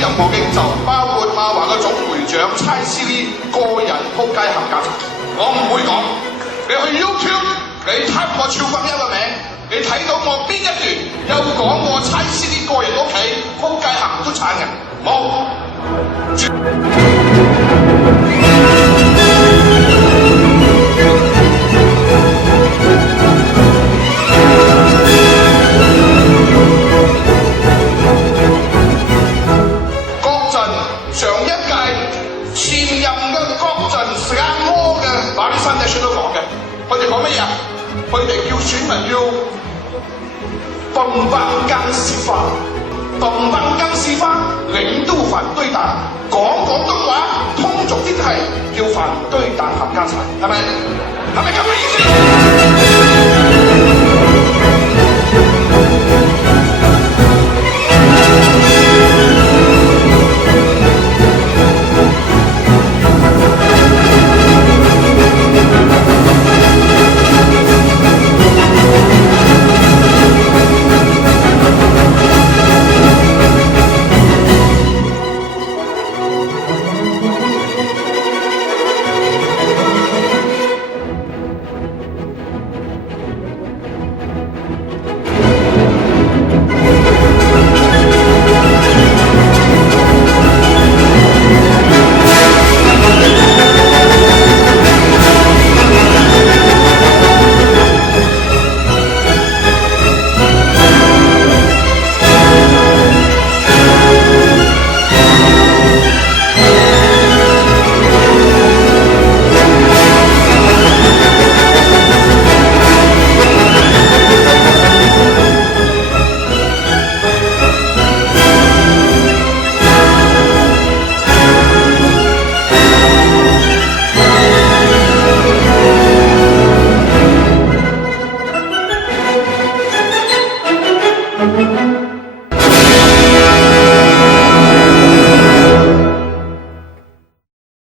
任何競就，包括馬華嘅總會長蔡思呢個人撲街冚家鏟，我唔會講。你去 YouTube， 你 type 我超級一個名，你睇到我邊一段有講我蔡思呢個人屋企撲街冚都鏟人，冇。上一屆前任嘅國陣時間魔嘅馬里山仔出都講嘅，佢哋講乜嘢啊？佢哋叫選民要蹦蹦更是法，蹦蹦更是法，領導反對黨，講廣東話通俗啲係叫反對黨冚家鏟，係咪咁嘅意思？